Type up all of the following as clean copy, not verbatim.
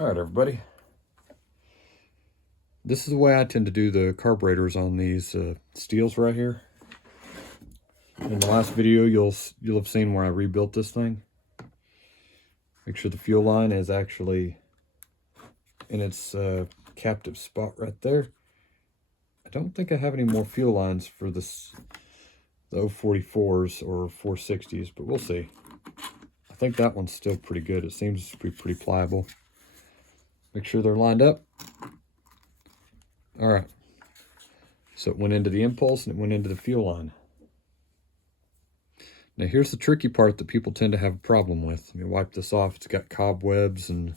All right, everybody. This is the way I tend to do the carburetors on these STIHLs right here. In the last video, you'll have seen where I rebuilt this thing. Make sure the fuel line is actually in its captive spot right there. I don't think I have any more fuel lines for the 044s or 460s, but we'll see. I think that one's still pretty good. It seems to be pretty pliable. Make sure they're lined up. All right. So it went into the impulse and it went into the fuel line. Now here's the tricky part that people tend to have a problem with. Let me wipe this off. It's got cobwebs and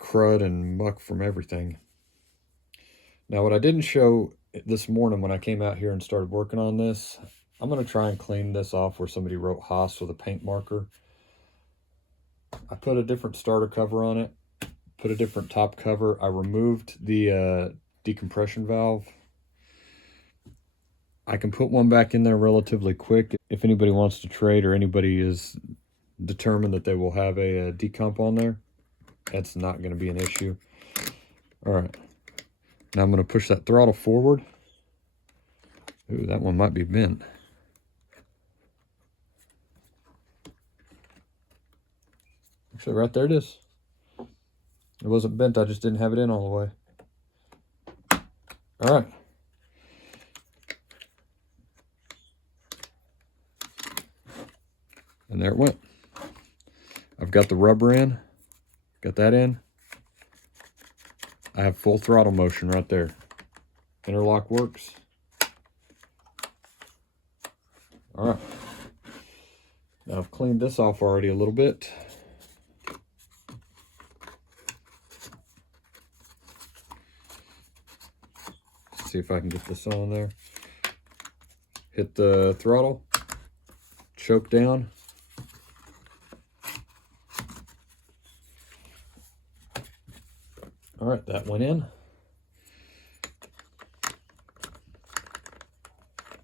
crud and muck from everything. Now what I didn't show this morning when I came out here and started working on this, I'm going to try and clean this off where somebody wrote Haas with a paint marker. I put a different starter cover on it, put a different top cover. I removed the decompression valve. I can put one back in there relatively quick if anybody wants to trade or anybody is determined that they will have a decomp on there. That's not going to be an issue. All right. Now I'm going to push that throttle forward. Ooh, that one might be bent. Actually, right there it is. It wasn't bent, I just didn't have it in all the way. All right. And there it went. I've got the rubber in, got that in. I have full throttle motion right there. Interlock works. All right. Now I've cleaned this off already a little bit. Let's see if I can get this on there. Hit the throttle, choke down. All right, that went in.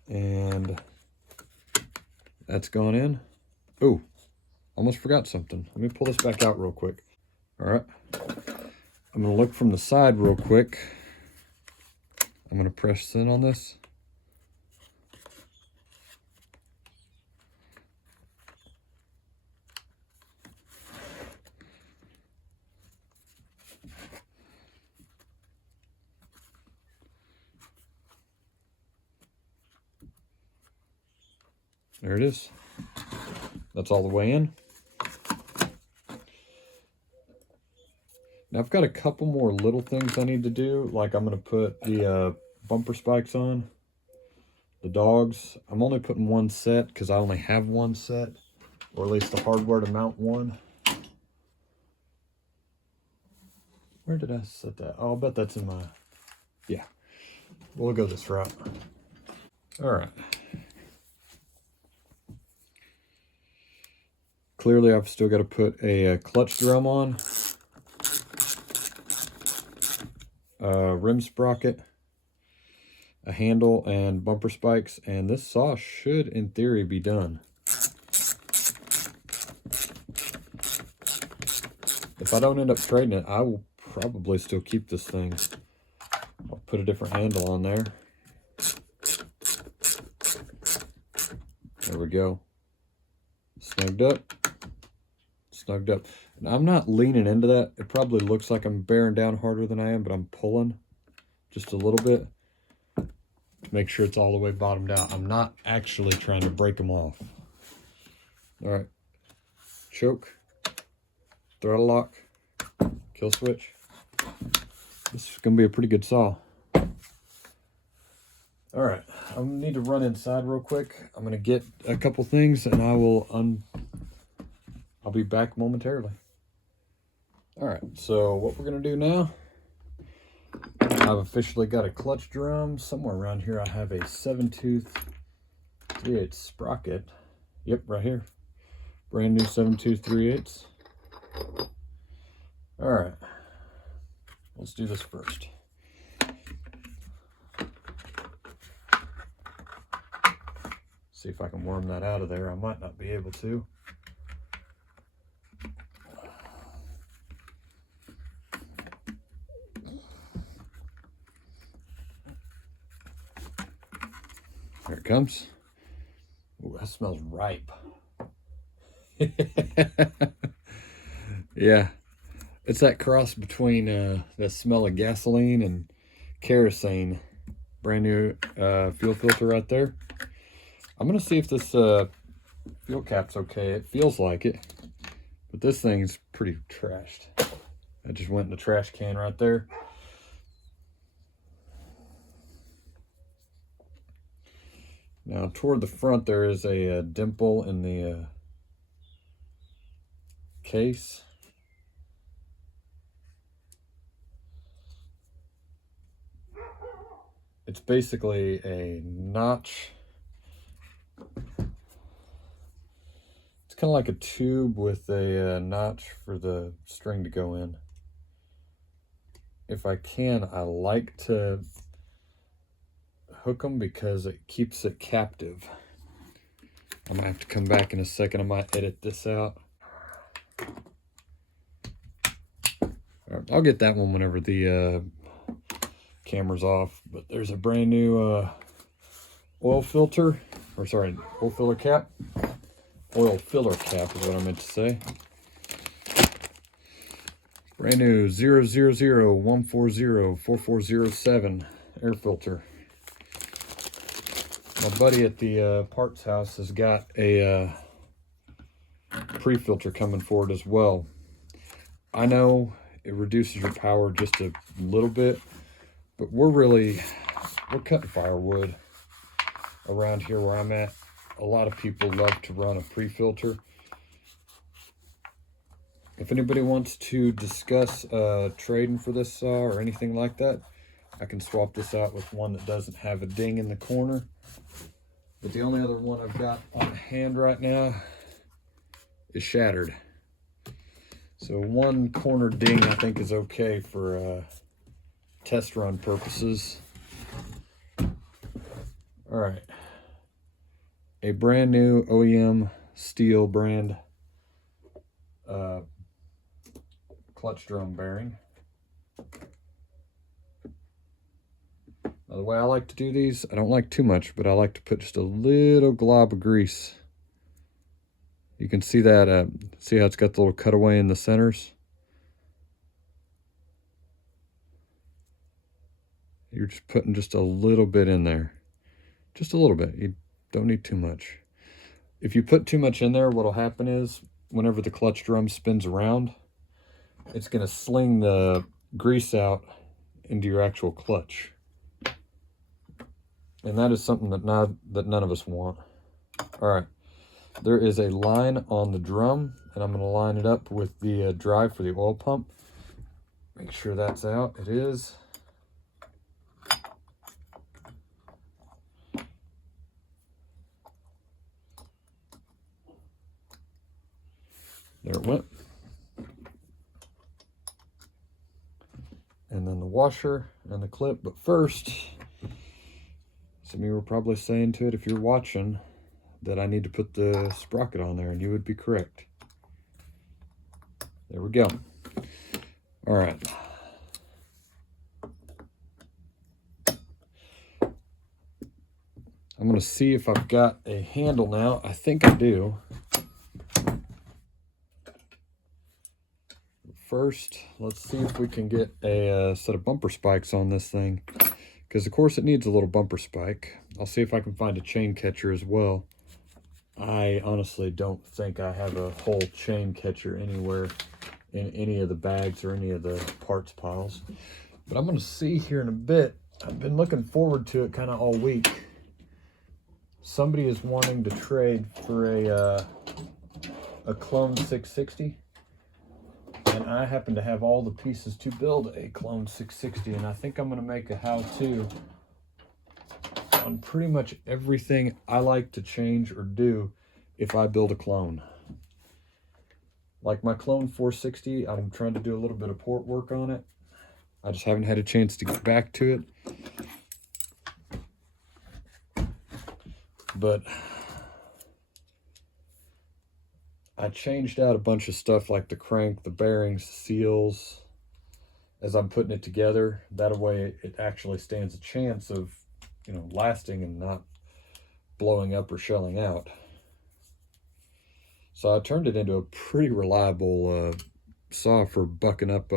And that's gone in. Oh, almost forgot something. Let me pull this back out real quick. All right. I'm going to look from the side real quick. I'm going to press in on this. There it is. That's all the way in. Now I've got a couple more little things I need to do. Like I'm going to put the bumper spikes on. The dogs. I'm only putting one set because I only have one set. Or at least the hardware to mount one. Where did I set that? Oh, I'll bet that's in my... Yeah. We'll go this route. All right. Clearly, I've still got to put a clutch drum on, a rim sprocket, a handle, and bumper spikes, and this saw should, in theory, be done. If I don't end up trading it, I will probably still keep this thing. I'll put a different handle on there. There we go. Snugged up. Snugged up. And I'm not leaning into that. It probably looks like I'm bearing down harder than I am, but I'm pulling just a little bit to make sure it's all the way bottomed out. I'm not actually trying to break them off. All right. Choke. Throttle lock. Kill switch. This is going to be a pretty good saw. All right. I need to run inside real quick. I'm going to get a couple things and I'll be back momentarily. All right, so what we're gonna do now, I've officially got a clutch drum. Somewhere around here I have a 7-tooth 3/8 sprocket. Yep, right here. Brand new 7-tooth 3/8. All right, let's do this first. See if I can worm that out of there. I might not be able to. Here it comes. Ooh, that smells ripe. Yeah, it's that cross between the smell of gasoline and kerosene. Brand new fuel filter right there. I'm gonna see if this fuel cap's okay. It feels like it, but this thing's pretty trashed. I just went in the trash can right there. Now toward the front there is a dimple in the case. It's basically a notch. It's kind of like a tube with a notch for the string to go in. If I can, I like to hook them because it keeps it captive. I'm gonna have to come back in a second. I might edit this out. All right, I'll get that one whenever the camera's off. But there's a brand new oil filter, or sorry, oil filler cap. Oil filler cap is what I meant to say. Brand new 000-140-4407 air filter. My buddy at the parts house has got a pre-filter coming for it as well. I know it reduces your power just a little bit, but we're cutting firewood around here where I'm at. A lot of people love to run a pre-filter. If anybody wants to discuss trading for this saw or anything like that, I can swap this out with one that doesn't have a ding in the corner. But the only other one I've got on hand right now is shattered. So one corner ding I think is okay for test run purposes. All right. A brand new OEM STIHL brand clutch drum bearing. Now, the way I like to do these, I don't like too much, but I like to put just a little glob of grease. You can see that, see how it's got the little cutaway in the centers? You're just putting just a little bit in there. Just a little bit. You don't need too much. If you put too much in there, what'll happen is, whenever the clutch drum spins around, it's going to sling the grease out into your actual clutch. And that is something that none of us want. All right. There is a line on the drum, and I'm going to line it up with the drive for the oil pump. Make sure that's out. It is. There it went. And then the washer and the clip. But first, some of you were probably saying to it, if you're watching, that I need to put the sprocket on there, and you would be correct. There we go. All right. I'm going to see if I've got a handle now. I think I do. First, let's see if we can get a set of bumper spikes on this thing, because of course it needs a little bumper spike. I'll see if I can find a chain catcher as well. I honestly don't think I have a whole chain catcher anywhere in any of the bags or any of the parts piles, but I'm going to see here in a bit. I've been looking forward to it kind of all week. Somebody is wanting to trade for a clone 660. And I happen to have all the pieces to build a clone 660, and I think I'm going to make a how-to on pretty much everything I like to change or do if I build a clone. Like my clone 460, I'm trying to do a little bit of port work on it. I just haven't had a chance to get back to it. But I changed out a bunch of stuff like the crank, the bearings, the seals, as I'm putting it together. That way it actually stands a chance of, lasting and not blowing up or shelling out. So I turned it into a pretty reliable saw for bucking up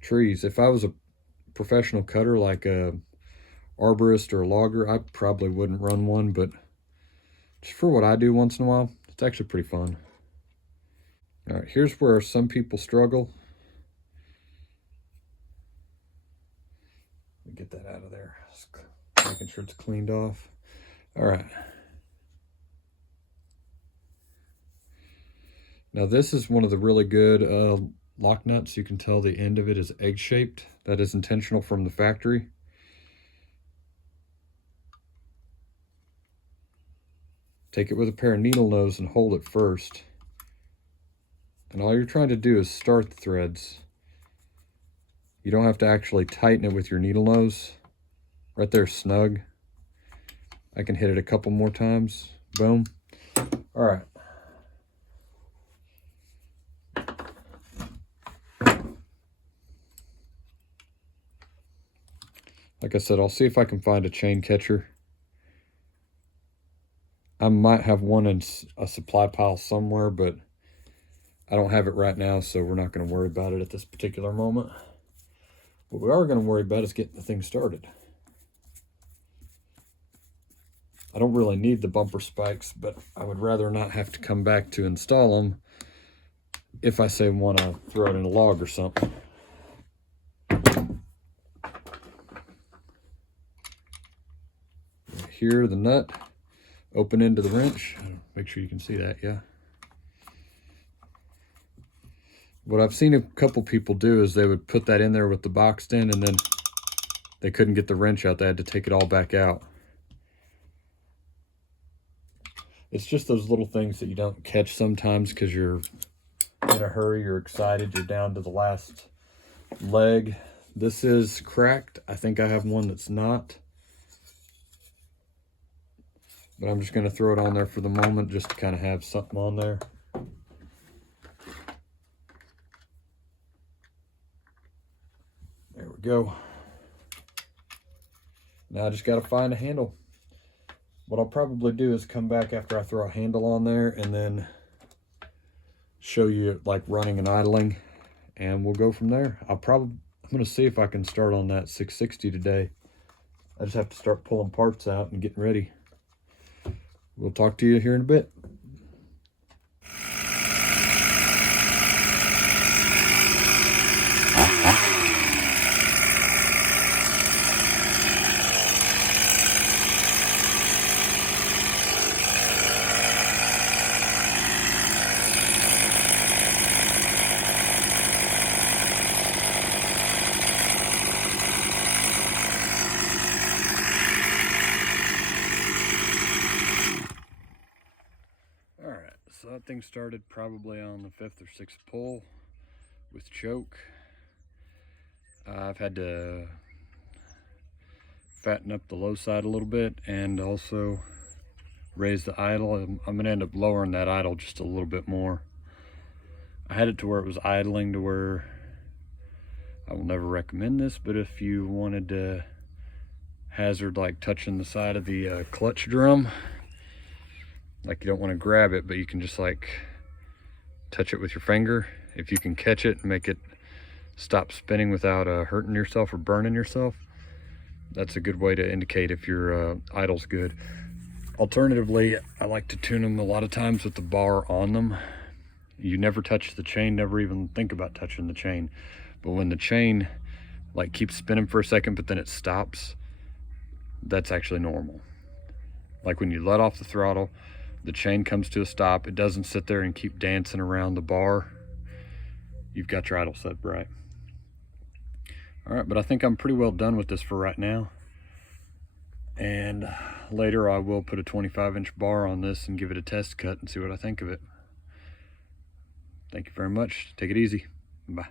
trees. If I was a professional cutter like a arborist or a logger, I probably wouldn't run one, but just for what I do once in a while, it's actually pretty fun. All right, here's where some people struggle. Let me get that out of there. Just making sure it's cleaned off. All right. Now this is one of the really good lock nuts. You can tell the end of it is egg-shaped. That is intentional from the factory. Take it with a pair of needle nose and hold it first. And all you're trying to do is start the threads. You don't have to actually tighten it with your needle nose. Right there, snug. I can hit it a couple more times. Boom. All right. Like I said, I'll see if I can find a chain catcher. I might have one in a supply pile somewhere, but I don't have it right now, so we're not going to worry about it at this particular moment. What we are going to worry about is getting the thing started. I don't really need the bumper spikes, but I would rather not have to come back to install them if I say want to throw it in a log or something. Here, the nut, open into the wrench. Make sure you can see that, yeah. What I've seen a couple people do is they would put that in there with the boxed in, and then they couldn't get the wrench out. They had to take it all back out. It's just those little things that you don't catch sometimes because you're in a hurry, you're excited, you're down to the last leg. This is cracked. I think I have one that's not. But I'm just going to throw it on there for the moment just to kind of have something on there. There we go. Now I just got to find a handle. What I'll probably do is come back after I throw a handle on there and then show you like running and idling, and we'll go from there. I'm going to see if I can start on that 660 today. I just have to start pulling parts out and getting ready. We'll talk to you here in a bit. So that thing started probably on the 5th or 6th pull with choke. I've had to fatten up the low side a little bit and also raise the idle. I'm going to end up lowering that idle just a little bit more. I had it to where it was idling to where I will never recommend this, but if you wanted to hazard like touching the side of the clutch drum, like you don't want to grab it, but you can just like touch it with your finger. If you can catch it and make it stop spinning without hurting yourself or burning yourself, that's a good way to indicate if your idle's good. Alternatively, I like to tune them a lot of times with the bar on them. You never touch the chain, never even think about touching the chain. But when the chain like keeps spinning for a second, but then it stops, that's actually normal. Like when you let off the throttle, the chain comes to a stop. It doesn't sit there and keep dancing around the bar. You've got your idle set right. All right, but I think I'm pretty well done with this for right now. And later I will put a 25-inch bar on this and give it a test cut and see what I think of it. Thank you very much. Take it easy. Bye.